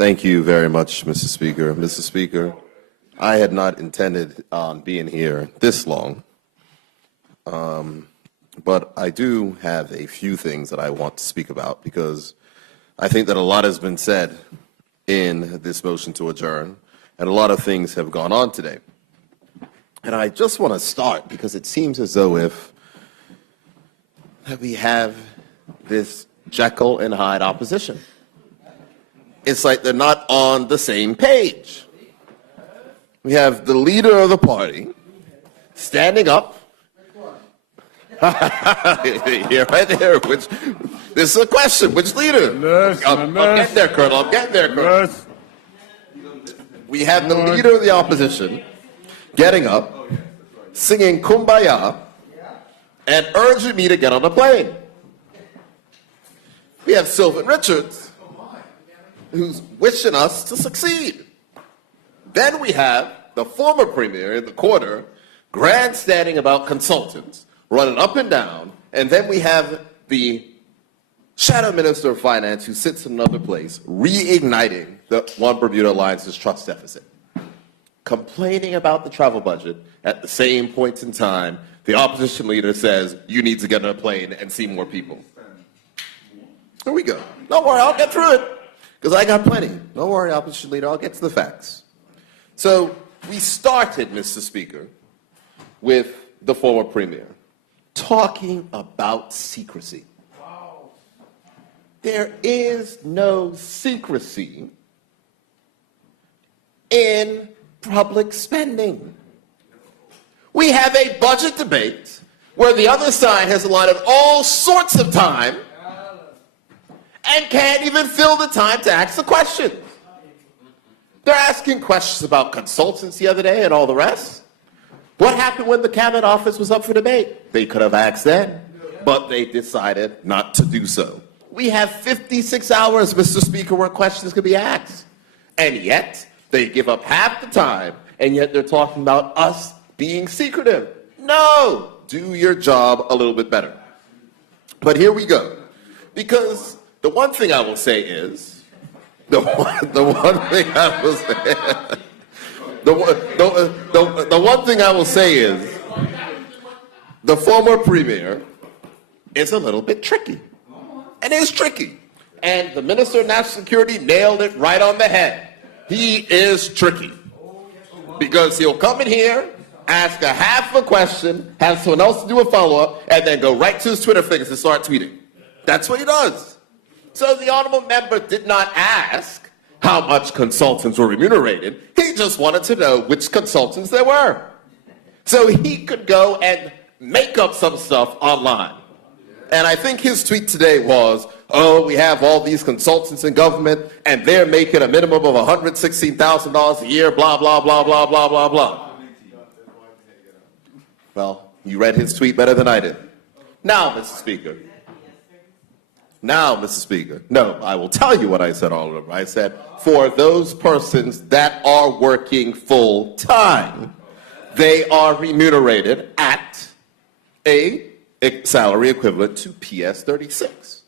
Thank you very much, Mr. Speaker. Mr. Speaker, I had not intended on being here this long, but I do have a few things that I want to speak about because I think that a lot has been said in this motion to adjourn, and a lot of things have gone on today. And I just want to start because it seems as though that we have this Jekyll and Hyde opposition. It's like they're not on the same page. We have the leader of the party standing up. Here, right there. This is a question. Which leader? I'm getting there, Colonel. I'm getting there, Colonel. We have the leader of the opposition getting up, singing Kumbaya, and urging me to get on the plane. We have Sylvan Richards, who's wishing us to succeed. Then we have the former premier in the corner grandstanding about consultants, running up and down, and then we have the shadow minister of finance who sits in another place, reigniting the One Bermuda Alliance's trust deficit, complaining about the travel budget at the same point in time the opposition leader says you need to get on a plane and see more people. Here we go. Don't worry, I'll get through it. Because I got plenty. Don't worry, opposition leader, I'll get to the facts. So we started, Mr. Speaker, with the former premier talking about secrecy. Wow. There is no secrecy in public spending. We have a budget debate where the other side has allotted all sorts of time and can't even fill the time to ask the questions. They're asking questions about consultants the other day and all the rest. What happened when the cabinet office was up for debate? They could have asked then, but they decided not to do so. We have 56 hours, Mr. Speaker, where questions could be asked. And yet, they give up half the time, and yet they're talking about us being secretive. No! Do your job a little bit better. But here we go. Because the one thing I will say is, the one thing I will say is, the former premier is a little bit tricky. And it's tricky. And the Minister of National Security nailed it right on the head. He is tricky. Because he'll come in here, ask a half a question, have someone else do a follow-up, and then go right to his Twitter fingers and start tweeting. That's what he does. So the honorable member did not ask how much consultants were remunerated. He just wanted to know which consultants there were. So he could go and make up some stuff online. And I think his tweet today was, oh, we have all these consultants in government, and they're making a minimum of $116,000 a year, blah, blah, blah, blah, blah, blah, blah. Well, you read his tweet better than I did. Now, Mr. Speaker. No, I will tell you what I said all over. I said, for those persons that are working full time, they are remunerated at a salary equivalent to PS 36.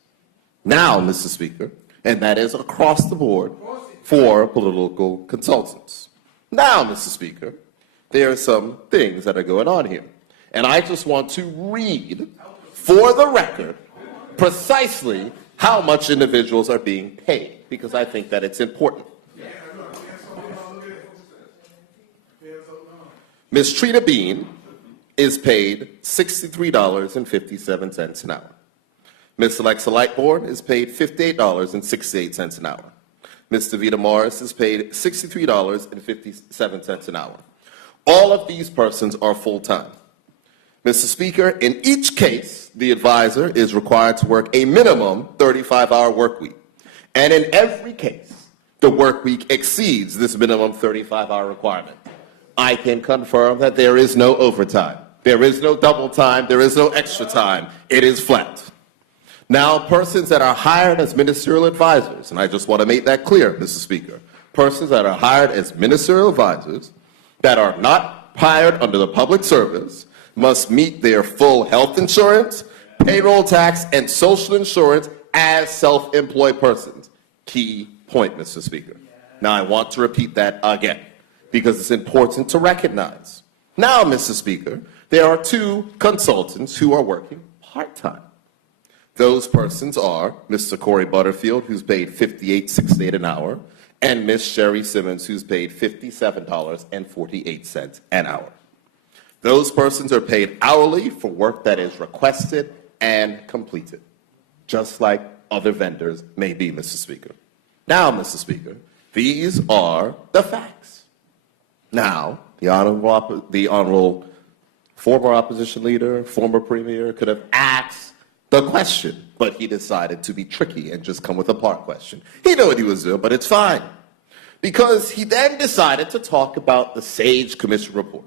Now, Mr. Speaker, and that is across the board for political consultants. Now, Mr. Speaker, there are some things that are going on here. And I just want to read, for the record, precisely how much individuals are being paid, because I think that it's important. Ms. Trina Bean is paid $63.57 an hour. Ms. Alexa Lightbourne is paid $58.68 an hour. Ms. Davita Morris is paid $63.57 an hour. All of these persons are full-time. Mr. Speaker, in each case, the advisor is required to work a minimum 35-hour work week. And in every case, the work week exceeds this minimum 35-hour requirement. I can confirm that there is no overtime. There is no double time. There is no extra time. It is flat. Now, persons that are hired as ministerial advisors, and I just want to make that clear, Mr. Speaker, persons that are hired as ministerial advisors that are not hired under the public service must meet their full health insurance, payroll tax, and social insurance as self-employed persons. Key point, Mr. Speaker. Now, I want to repeat that again, because it's important to recognize. Now, Mr. Speaker, there are two consultants who are working part-time. Those persons are Mr. Corey Butterfield, who's paid $58.68 an hour, and Ms. Sherry Simmons, who's paid $57.48 an hour. Those persons are paid hourly for work that is requested and completed, just like other vendors may be, Mr. Speaker. Now, Mr. Speaker, these are the facts. Now, the honorable former opposition leader, former premier, could have asked the question, but he decided to be tricky and just come with a part question. He knew what he was doing, but it's fine. Because he then decided to talk about the SAGE Commission report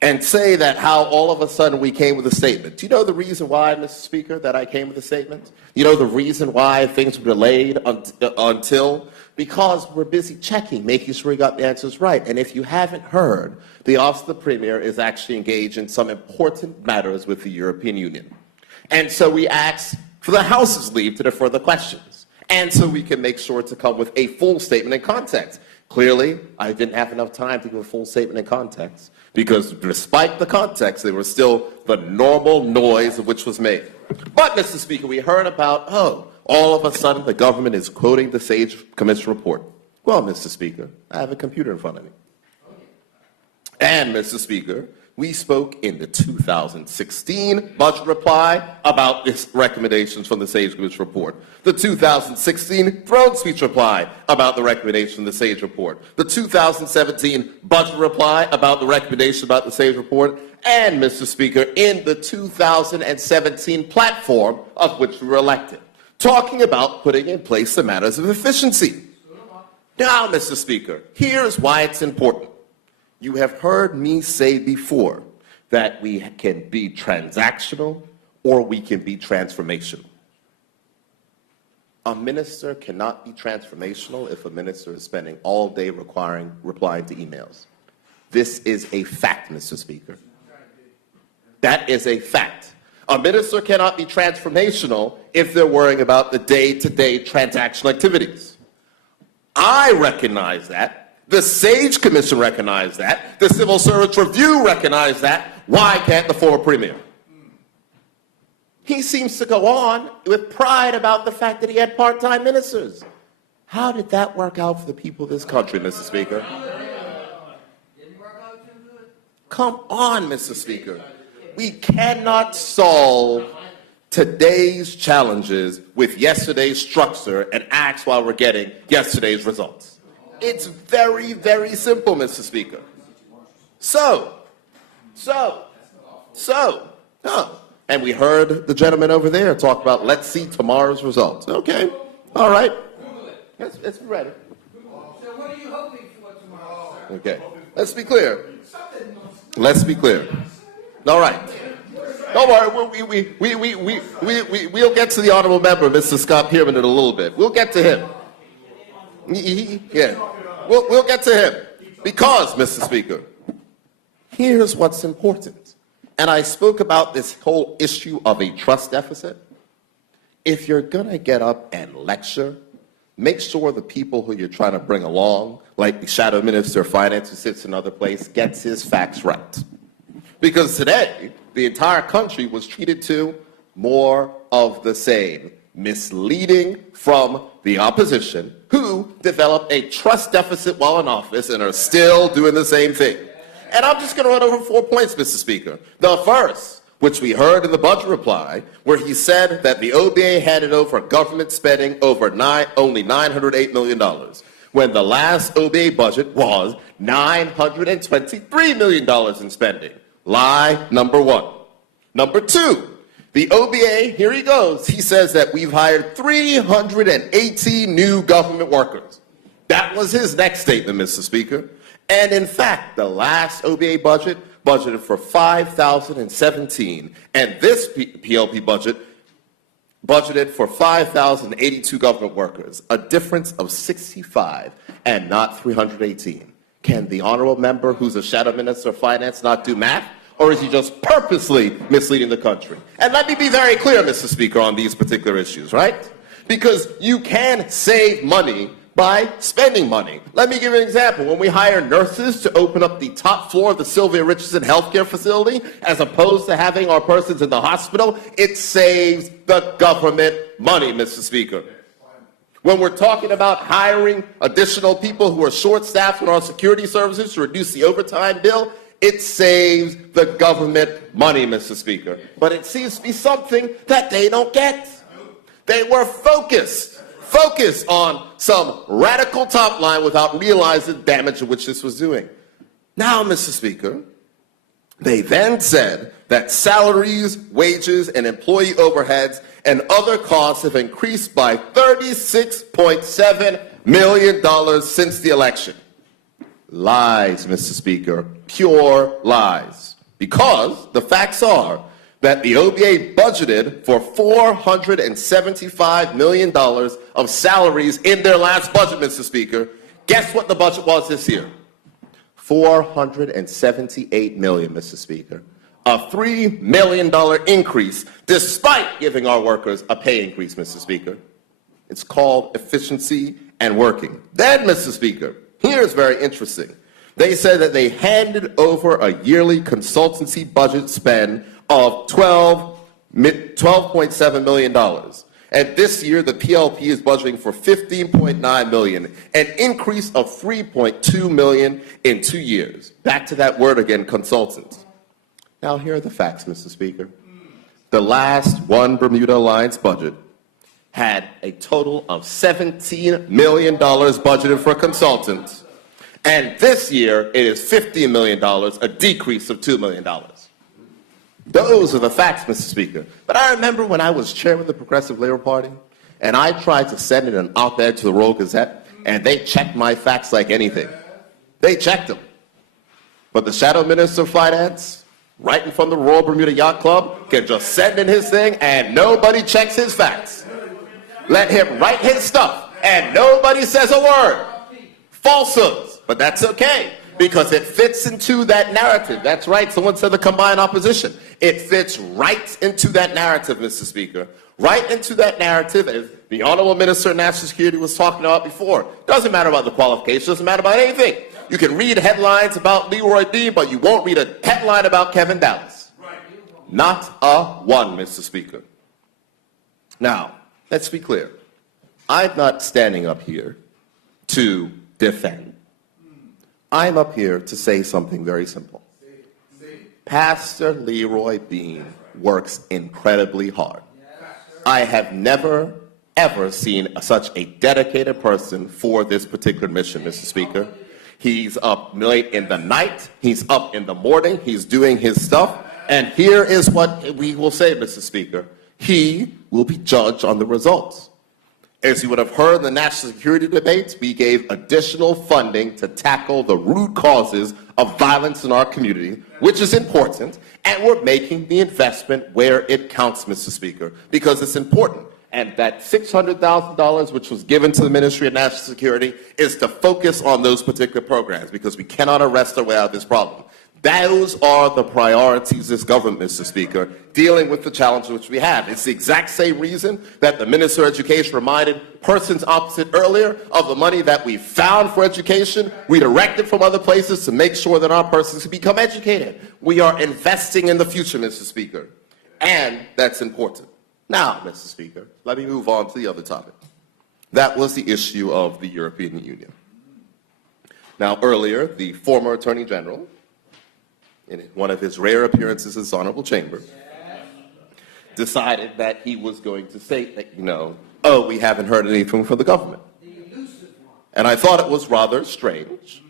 and say that how all of a sudden we came with a statement. Do you know the reason why, Mr. Speaker, that I came with a statement? You know the reason why things were delayed until? Because we're busy checking, making sure we got the answers right. And if you haven't heard, the Office of the Premier is actually engaged in some important matters with the European Union. And so we asked for the House's leave to defer the questions. And so we can make sure to come with a full statement in context. Clearly, I didn't have enough time to give a full statement in context, because despite the context, there was still the normal noise of which was made. But, Mr. Speaker, we heard about, all of a sudden the government is quoting the SAGE Commission report. Well, Mr. Speaker, I have a computer in front of me. And, Mr. Speaker, we spoke in the 2016 budget reply about its recommendations from the SAGE Commission report. The 2016 throne speech reply about the recommendation from the SAGE report. The 2017 budget reply about the recommendation about the SAGE report. And, Mr. Speaker, in the 2017 platform of which we were elected, talking about putting in place the matters of efficiency. Now, Mr. Speaker, here's why it's important. You have heard me say before that we can be transactional or we can be transformational. A minister cannot be transformational if a minister is spending all day replying to emails. This is a fact, Mr. Speaker. That is a fact. A minister cannot be transformational if they're worrying about the day-to-day transactional activities. I recognize that. The SAGE Commission recognized that. The Civil Service Review recognized that. Why can't the former premier? He seems to go on with pride about the fact that he had part-time ministers. How did that work out for the people of this country, Mr. Speaker? Come on, Mr. Speaker. We cannot solve today's challenges with yesterday's structure and act while we're getting yesterday's results. It's very, very simple, Mr. Speaker. And we heard the gentleman over there talk about, let's see tomorrow's results. Okay, all right. Let's be ready. So what are you hoping for tomorrow, sir? Okay, let's be clear. Let's be clear. All right. Don't worry, we'll get to the honorable member, Mr. Scott Pierman, in a little bit. We'll get to him. Yeah, we'll get to him. Because, Mr. Speaker, here's what's important. And I spoke about this whole issue of a trust deficit. If you're going to get up and lecture, make sure the people who you're trying to bring along, like the Shadow Minister of Finance who sits in another place, gets his facts right. Because today, the entire country was treated to more of the same, misleading from the opposition, who developed a trust deficit while in office and are still doing the same thing. And I'm just going to run over 4 points, Mr. Speaker. The first, which we heard in the budget reply, where he said that the OBA handed over government spending over only $908 million, when the last OBA budget was $923 million in spending. Lie number one. Number two, the OBA, here he goes, he says that we've hired 380 new government workers. That was his next statement, Mr. Speaker. And in fact, the last OBA budget budgeted for 5,017, and this PLP budget budgeted for 5,082 government workers, a difference of 65 and not 318. Can the honorable member who's a shadow minister of finance not do math? Or is he just purposely misleading the country? And let me be very clear, Mr. Speaker, on these particular issues, right? Because you can save money by spending money. Let me give you an example. When we hire nurses to open up the top floor of the Sylvia Richardson Healthcare Facility, as opposed to having our persons in the hospital, it saves the government money, Mr. Speaker. When we're talking about hiring additional people who are short-staffed in our security services to reduce the overtime bill, it saves the government money, Mr. Speaker. But it seems to be something that they don't get. They were focused on some radical top line without realizing the damage of which this was doing. Now, Mr. Speaker, they then said that salaries, wages, and employee overheads and other costs have increased by $36.7 million since the election. Lies, Mr. Speaker, pure lies. Because the facts are that the OBA budgeted for $475 million of salaries in their last budget, Mr. Speaker. Guess what the budget was this year? $478 million, Mr. Speaker. A $3 million increase, despite giving our workers a pay increase, Mr. Speaker. It's called efficiency and working. Then, Mr. Speaker, here's very interesting. They said that they handed over a yearly consultancy budget spend of $12.7 million. And this year, the PLP is budgeting for $15.9 million, an increase of $3.2 million in 2 years. Back to that word again, consultants. Now, here are the facts, Mr. Speaker. The last one Bermuda Alliance budget had a total of $17 million budgeted for consultants. And this year, it is $50 million, a decrease of $2 million. Those are the facts, Mr. Speaker. But I remember when I was chairman of the Progressive Labor Party, and I tried to send in an op-ed to the Royal Gazette, and they checked my facts like anything. They checked them. But the Shadow Minister of Finance, right in front of the Royal Bermuda Yacht Club, can just send in his thing, and nobody checks his facts. Let him write his stuff, and nobody says a word. Falsehoods. But that's okay, because it fits into that narrative. That's right, someone said the combined opposition. It fits right into that narrative, Mr. Speaker. Right into that narrative, as the Honorable Minister of National Security was talking about before. Doesn't matter about the qualifications, doesn't matter about anything. You can read headlines about Leroy Dean, but you won't read a headline about Kevin Dallas. Not a one, Mr. Speaker. Now, let's be clear. I'm not standing up here to defend. I'm up here to say something very simple. Pastor Leroy Bean works incredibly hard. I have never, ever seen such a dedicated person for this particular mission, Mr. Speaker. He's up late in the night. He's up in the morning. He's doing his stuff. And here is what we will say, Mr. Speaker. He will be judged on the results. As you would have heard in the national security debates, we gave additional funding to tackle the root causes of violence in our community, which is important, and we're making the investment where it counts, Mr. Speaker, because it's important. And that $600,000, which was given to the Ministry of National Security, is to focus on those particular programs, because we cannot arrest our way out of this problem. Those are the priorities of this government, Mr. Speaker, dealing with the challenges which we have. It's the exact same reason that the Minister of Education reminded persons opposite earlier of the money that we found for education, redirected from other places to make sure that our persons can become educated. We are investing in the future, Mr. Speaker, and that's important. Now, Mr. Speaker, let me move on to the other topic. That was the issue of the European Union. Now, earlier, the former Attorney General, in one of his rare appearances in this honorable chamber, decided that he was going to say that, we haven't heard anything from the government. And I thought it was rather strange,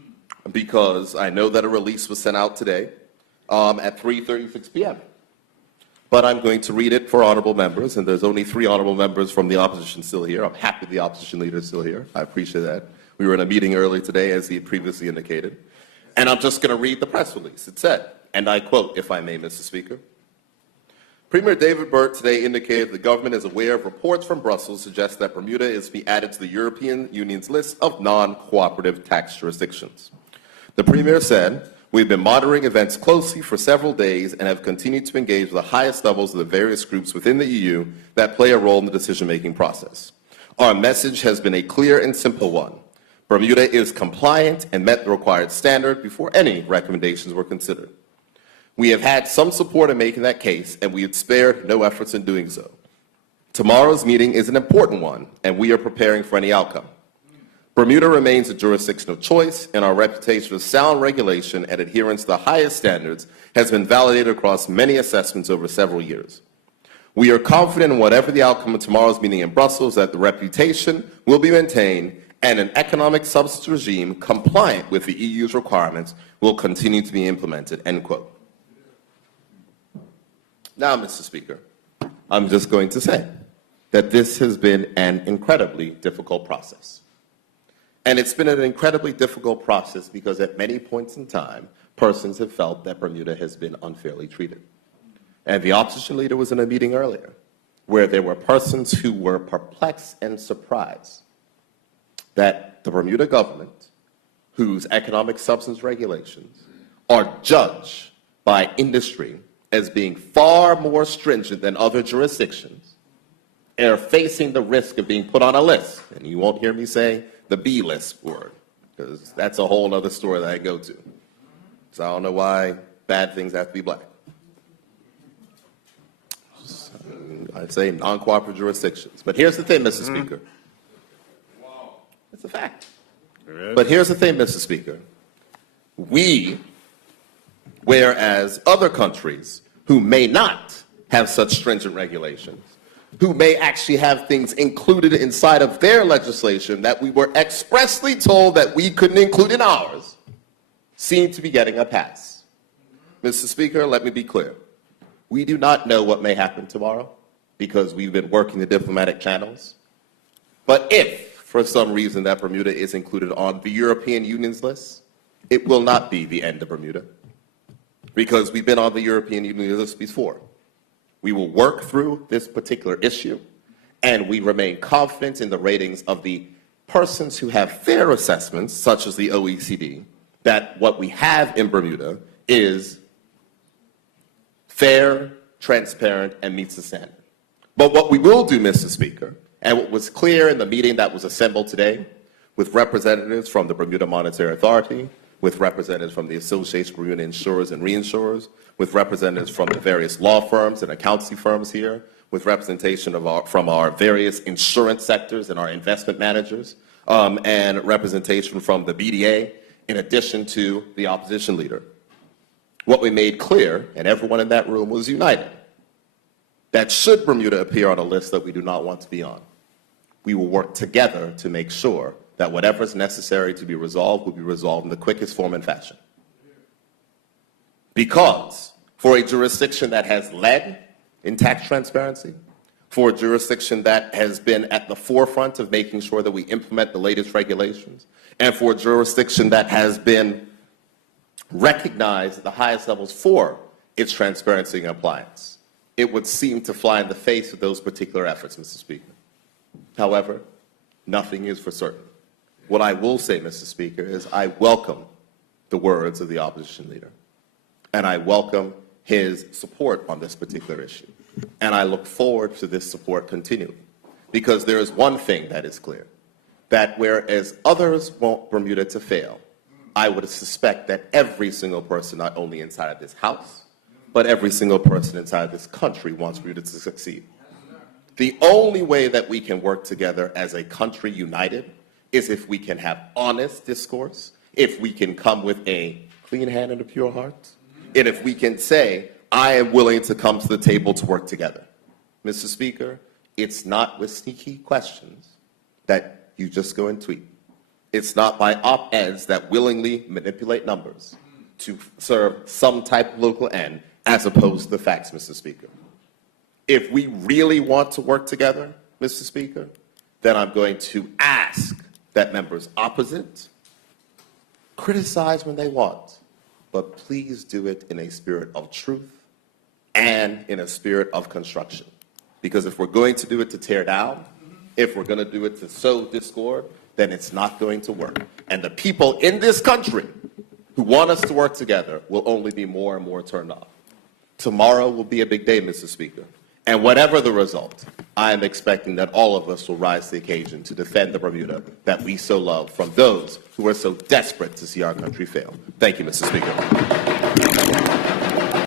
because I know that a release was sent out today at 3:36 p.m. But I'm going to read it for honorable members, and there's only 3 honorable members from the opposition still here. I'm happy the opposition leader is still here. I appreciate that. We were in a meeting earlier today, as he had previously indicated. And I'm just going to read the press release. It said, and I quote, if I may, Mr. Speaker, Premier David Burt today indicated the government is aware of reports from Brussels suggest that Bermuda is to be added to the European Union's list of non-cooperative tax jurisdictions. The Premier said, we've been monitoring events closely for several days and have continued to engage with the highest levels of the various groups within the EU that play a role in the decision-making process. Our message has been a clear and simple one. Bermuda is compliant and met the required standard before any recommendations were considered. We have had some support in making that case, and we have spared no efforts in doing so. Tomorrow's meeting is an important one, and we are preparing for any outcome. Bermuda remains a jurisdiction of choice, and our reputation of sound regulation and adherence to the highest standards has been validated across many assessments over several years. We are confident in whatever the outcome of tomorrow's meeting in Brussels that the reputation will be maintained and an economic substance regime compliant with the EU's requirements will continue to be implemented, end quote. Now, Mr. Speaker, I'm just going to say that this has been an incredibly difficult process. And it's been an incredibly difficult process because at many points in time, persons have felt that Bermuda has been unfairly treated. And the opposition leader was in a meeting earlier where there were persons who were perplexed and surprised that the Bermuda government, whose economic substance regulations are judged by industry as being far more stringent than other jurisdictions, are facing the risk of being put on a list. And you won't hear me say the B list word, because that's a whole other story that I go to. So I don't know why bad things have to be black. I'd say non-cooperative jurisdictions. But here's the thing, Mr. Speaker. It's a fact. But here's the thing, Mr. Speaker. We, whereas other countries who may not have such stringent regulations, who may actually have things included inside of their legislation that we were expressly told that we couldn't include in ours, seem to be getting a pass. Mr. Speaker, let me be clear. We do not know what may happen tomorrow because we've been working the diplomatic channels. But if, for some reason, that Bermuda is included on the European Union's list, it will not be the end of Bermuda because we've been on the European Union list before. We will work through this particular issue, and we remain confident in the ratings of the persons who have fair assessments, such as the OECD, that what we have in Bermuda is fair, transparent, and meets the standard. But what we will do, Mr. Speaker, and what was clear in the meeting that was assembled today with representatives from the Bermuda Monetary Authority, with representatives from the Association of Bermuda Insurers and Reinsurers, with representatives from the various law firms and accountancy firms here, with representation from our various insurance sectors and our investment managers, and representation from the BDA, in addition to the opposition leader. What we made clear, and everyone in that room was united, that should Bermuda appear on a list that we do not want to be on, we will work together to make sure that whatever is necessary to be resolved will be resolved in the quickest form and fashion. Because for a jurisdiction that has led in tax transparency, for a jurisdiction that has been at the forefront of making sure that we implement the latest regulations, and for a jurisdiction that has been recognized at the highest levels for its transparency and compliance, it would seem to fly in the face of those particular efforts, Mr. Speaker. However, nothing is for certain. What I will say, Mr. Speaker, is I welcome the words of the opposition leader, and I welcome his support on this particular issue. And I look forward to this support continuing, because there is one thing that is clear, that whereas others want Bermuda to fail, I would suspect that every single person, not only inside of this House, but every single person inside of this country wants Bermuda to succeed. The only way that we can work together as a country united is if we can have honest discourse, if we can come with a clean hand and a pure heart, and if we can say, I am willing to come to the table to work together. Mr. Speaker, it's not with sneaky questions that you just go and tweet. It's not by op-eds that willingly manipulate numbers to serve some type of political end as opposed to the facts, Mr. Speaker. If we really want to work together, Mr. Speaker, then I'm going to ask that members opposite criticize when they want, but please do it in a spirit of truth and in a spirit of construction. Because if we're going to do it to tear down, if we're going to do it to sow discord, then it's not going to work. And the people in this country who want us to work together will only be more and more turned off. Tomorrow will be a big day, Mr. Speaker. And whatever the result, I am expecting that all of us will rise to the occasion to defend the Bermuda that we so love from those who are so desperate to see our country fail. Thank you, Mr. Speaker.